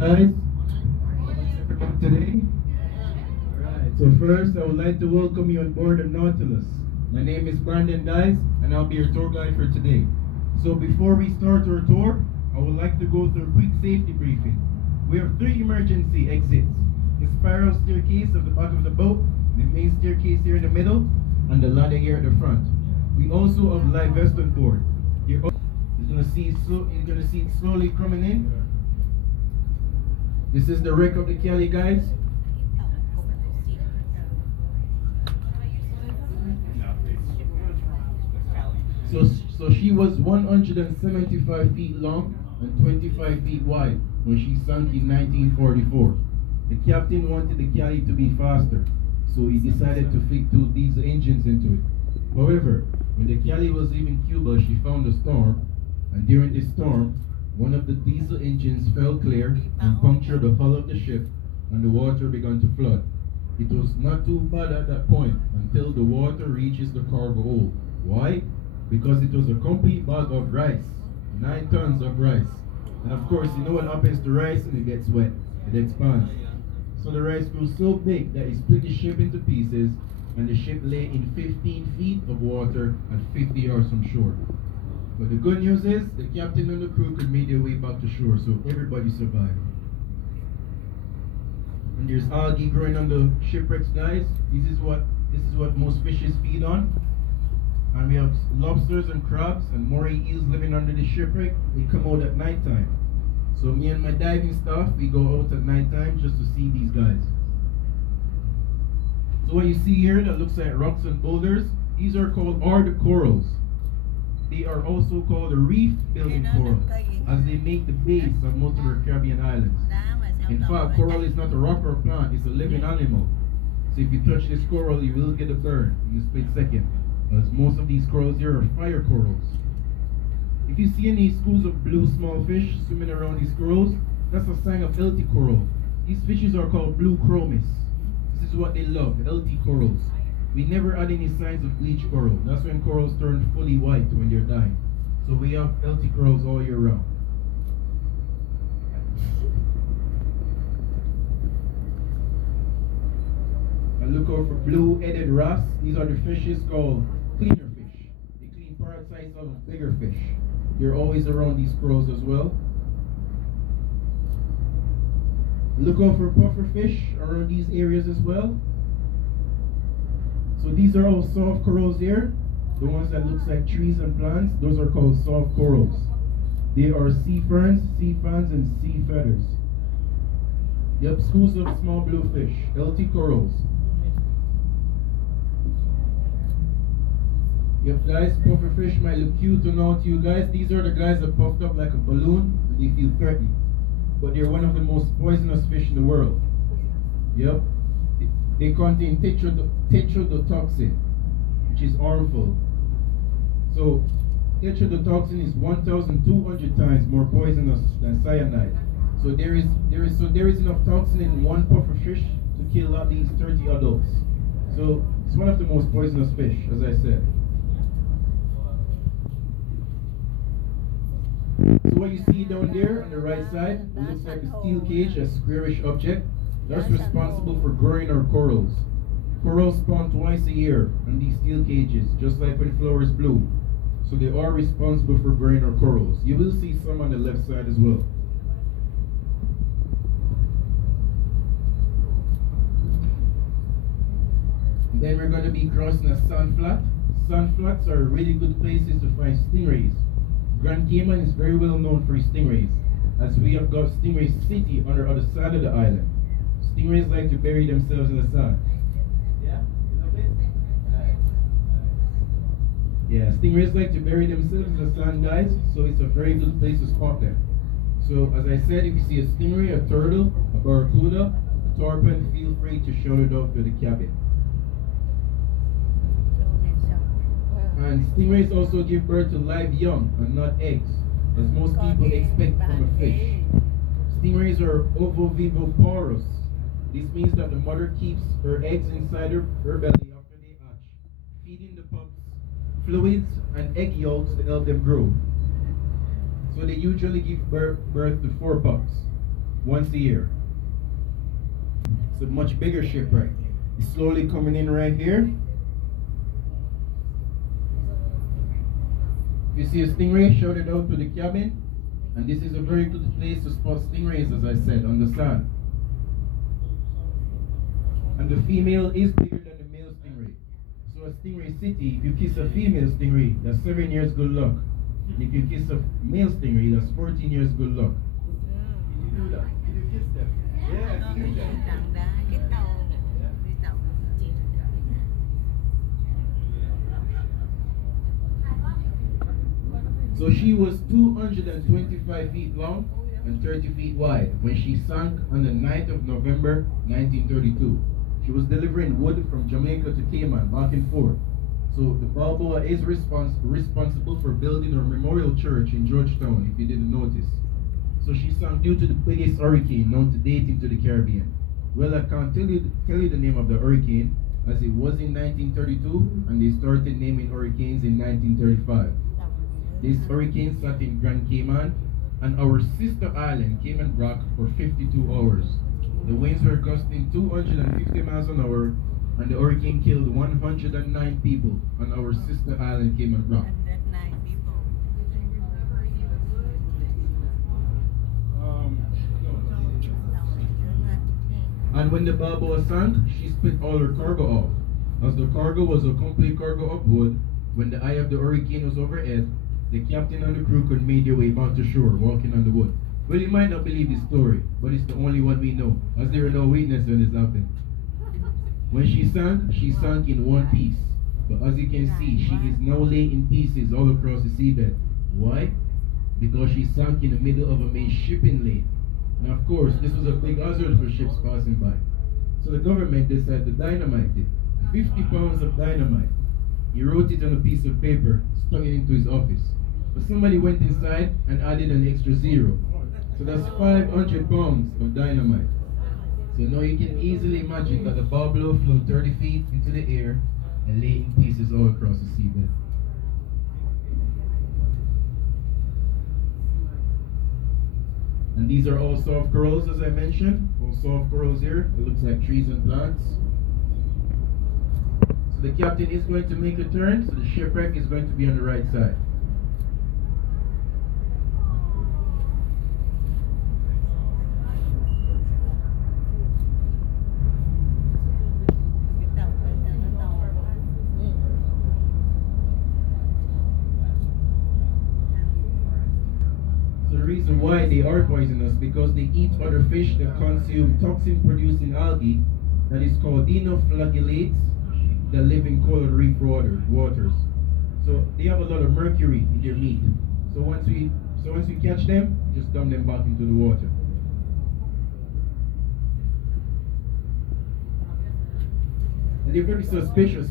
Guys, how's everyone today? Alright, so first I would like to welcome you on board the Nautilus. My name is Brandon Dice and I'll be your tour guide for today. So before we start our tour, I would like to go through a quick safety briefing. We have 3 emergency exits. The spiral staircase at the back of the boat, the main staircase here in the middle, and the ladder here at the front. We also have live vest on board. You're gonna see it slowly coming in. This is the wreck of the Cali, guys. So she was 175 feet long and 25 feet wide when she sunk in 1944. The captain wanted the Cali to be faster, so he decided to fit 2 diesel engines into it. However, when the Cali was leaving Cuba, she found a storm, and during this storm, one of the diesel engines fell clear and punctured the hull of the ship, and the water began to flood. It was not too bad at that point until the water reaches the cargo hold. Why? Because it was a complete bag of rice, 9 tons of rice. And of course, you know what happens to rice when it gets wet? It expands. So the rice grew so big that it split the ship into pieces, and the ship lay in 15 feet of water at 50 yards from shore. But the good news is, the captain and the crew could make their way back to shore, so everybody survived. And there's algae growing on the shipwrecks, guys. This is what most fishes feed on. And we have lobsters and crabs and moray eels living under the shipwreck. They come out at night time. So me and my diving staff, we go out at night time just to see these guys. So what you see here that looks like rocks and boulders, these are called the corals. They are also called the reef-building coral, as they make the base of most of our Caribbean islands. In fact, coral is not a rock or a plant, it's a living animal. So if you touch this coral, you will get a burn in a split second, as most of these corals here are fire corals. If you see any schools of blue small fish swimming around these corals, that's a sign of healthy coral. These fishes are called blue chromis. This is what they love, healthy corals. We never add any signs of bleached coral. That's when corals turn fully white when they're dying. So we have healthy corals all year round. And look out for blue-headed wrasse. These are the fishes called cleaner fish. They clean parasites out of bigger fish. They're always around these corals as well. Look out for puffer fish around these areas as well. So these are all soft corals here. The ones that looks like trees and plants, those are called soft corals. They are sea ferns, sea fans, and sea feathers. Yep, schools of small blue fish, healthy corals. Yep, guys, puffer fish might look cute to know to you guys. These are the guys that puffed up like a balloon and they feel threatened. But they're one of the most poisonous fish in the world. Yep. They contain tetrodotoxin, which is harmful. So, tetrodotoxin is 1,200 times more poisonous than cyanide. So there is enough toxin in one puffer fish to kill at least 30 adults. So it's one of the most poisonous fish, as I said. So what you see down there on the right side, it looks like a steel cage, a squarish object. That's responsible for growing our corals. Corals spawn twice a year on these steel cages, just like when flowers bloom. So they are responsible for growing our corals. You will see some on the left side as well. And then we're going to be crossing a sand flat. Sand flats are really good places to find stingrays. Grand Cayman is very well known for stingrays, as we have got Stingray City on the other side of the island. Stingrays like to bury themselves in the sand. Yeah? A little bit? Yeah, stingrays like to bury themselves in the sand, guys, so it's a very good place to spot them. So, as I said, if you see a stingray, a turtle, a barracuda, a tarpon, feel free to shout it out to the cabin. And stingrays also give birth to live young and not eggs, as most people expect from a fish. Stingrays are ovoviviparous. This means that the mother keeps her eggs inside her belly after they hatch, feeding the pups fluids and egg yolks to help them grow. So they usually give birth to 4 pups. once a year. It's a much bigger shipwreck. It's slowly coming in right here. You see a stingray shouted out to the cabin, and this is a very good place to spot stingrays, as I said, on the sand. And the female is bigger than the male stingray. So at Stingray City, if you kiss a female stingray, that's 7 years good luck. And if you kiss a male stingray, that's 14 years good luck. Did you do that? Did you kiss them? Yeah, I did that. So she was 225 feet long and 30 feet wide when she sank on the 9th of November 1932. She was delivering wood from Jamaica to Cayman, back and forth. So the Balboa is responsible for building a memorial church in Georgetown, if you didn't notice. So she sank due to the biggest hurricane known to date into the Caribbean. Well, I can't tell you the name of the hurricane, as it was in 1932, and they started naming hurricanes in 1935. This hurricane sat in Grand Cayman and our sister island, Cayman Rock, for 52 hours. The winds were gusting 250 miles an hour, and the hurricane killed 109 people on our sister island, Cayman Rock. 109 people. And when the Balboa sank, she split all her cargo off. As the cargo was a complete cargo of wood, when the eye of the hurricane was overhead, the captain and the crew could make their way back to shore, walking on the wood. Well, you might not believe this story, but it's the only one we know, as there are no witnesses when this happened. When she sank in one piece. But as you can see, she is now laid in pieces all across the seabed. Why? Because she sank in the middle of a main shipping lane. Now, of course, this was a big hazard for ships passing by. So the government decided to dynamite it. 50 pounds of dynamite. He wrote it on a piece of paper, stuck it into his office. But somebody went inside and added an extra zero. So that's 500 pounds of dynamite. So now you can easily imagine that the Balboa flew 30 feet into the air and lay in pieces all across the seabed. And these are all soft corals, as I mentioned. All soft corals here. It looks like trees and plants. So the captain is going to make a turn, so the shipwreck is going to be on the right side. The reason why they are poisonous because they eat other fish that consume toxin-producing algae that is called dinoflagellates that live in coral reef waters. So they have a lot of mercury in their meat. So once we catch them, just dump them back into the water. And they're very suspicious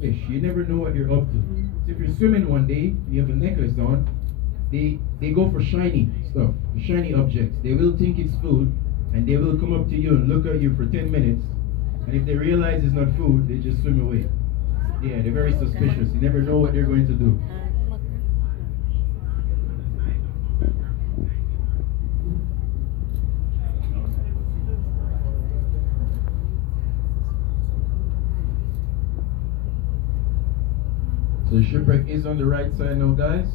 fish. You never know what they're up to. So if you're swimming one day and you have a necklace on, they go for shiny stuff, shiny objects. They will think it's food, and they will come up to you and look at you for 10 minutes, and if they realize it's not food, they just swim away. Yeah, they're very suspicious. You never know what they're going to do. So the shipwreck is on the right side now, guys.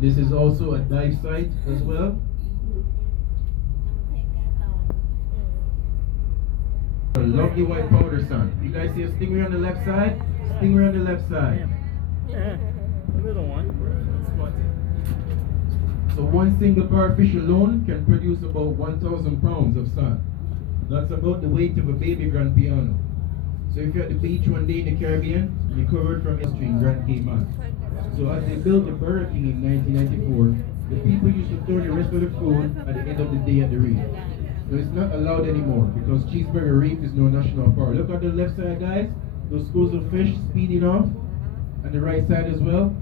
This is also a dive site as well. A lovely white powder sand. You guys see a stingray on the left side? Stingray on the left side. A little one. So one single parfish alone can produce about 1,000 pounds of sand. That's about the weight of a baby grand piano. So if you're at the beach one day in the Caribbean, and you're covered from history in Grand Cayman. So as they built the Burger King in 1994, the people used to throw the rest of the food at the end of the day at the reef. So it's not allowed anymore because Cheeseburger Reef is no national park. Look at the left side, guys. Those schools of fish speeding off. And the right side as well.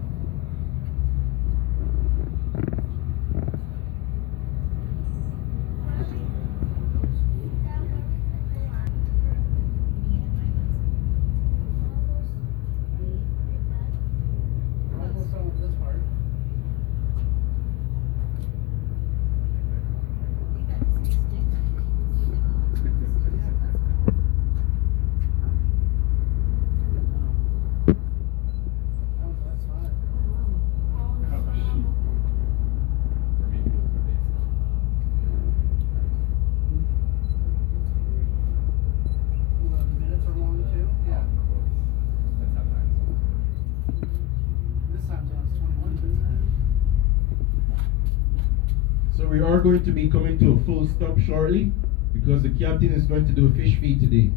So we are going to be coming to a full stop shortly because the captain is going to do a fish feed today.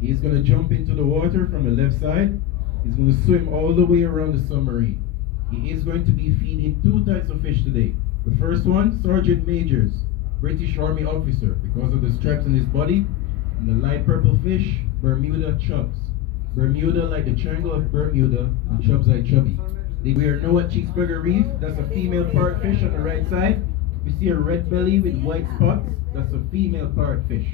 He's going to jump into the water from the left side. He's going to swim all the way around the submarine. He is going to be feeding two types of fish today. The first one, Sergeant Majors, British Army officer, because of the stripes on his body. And the light purple fish, Bermuda chubs. Bermuda like the triangle of Bermuda, and chubs like chubby. We are now at Cheeseburger Reef. That's a female parrotfish on the right side. If you see a red belly with white spots, that's a female parrotfish.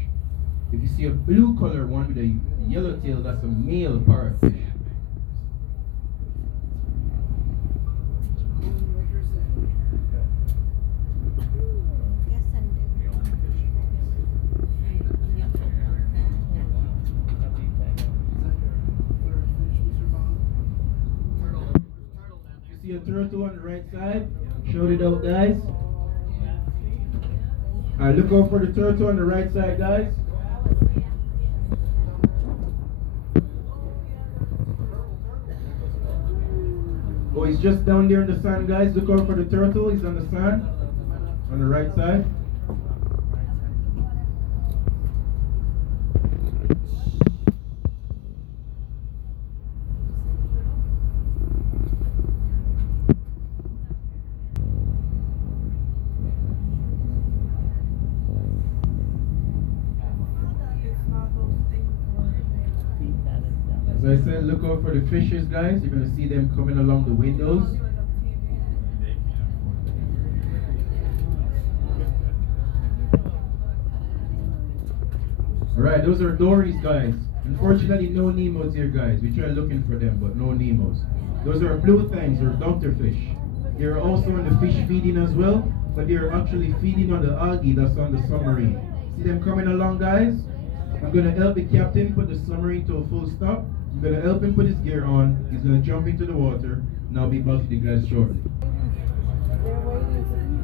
If you see a blue color one with a yellow tail, that's a male parrotfish. You see a turtle on the right side? Shout it out, guys. Alright, look out for the turtle on the right side, guys. Oh, he's just down there in the sand, guys. Look out for the turtle. He's on the sand on the right side. As I said, look out for the fishes, guys. You're going to see them coming along the windows. Alright, those are dories, guys. Unfortunately, no Nemos here, guys. We tried looking for them, but no Nemos. Those are blue things, or doctorfish. They're also on the fish feeding as well, but they're actually feeding on the algae that's on the submarine. See them coming along, guys? I'm going to help the captain put the submarine to a full stop. I'm going to help him put his gear on. He's going to jump into the water, and I'll be back with you guys shortly. They're waiting.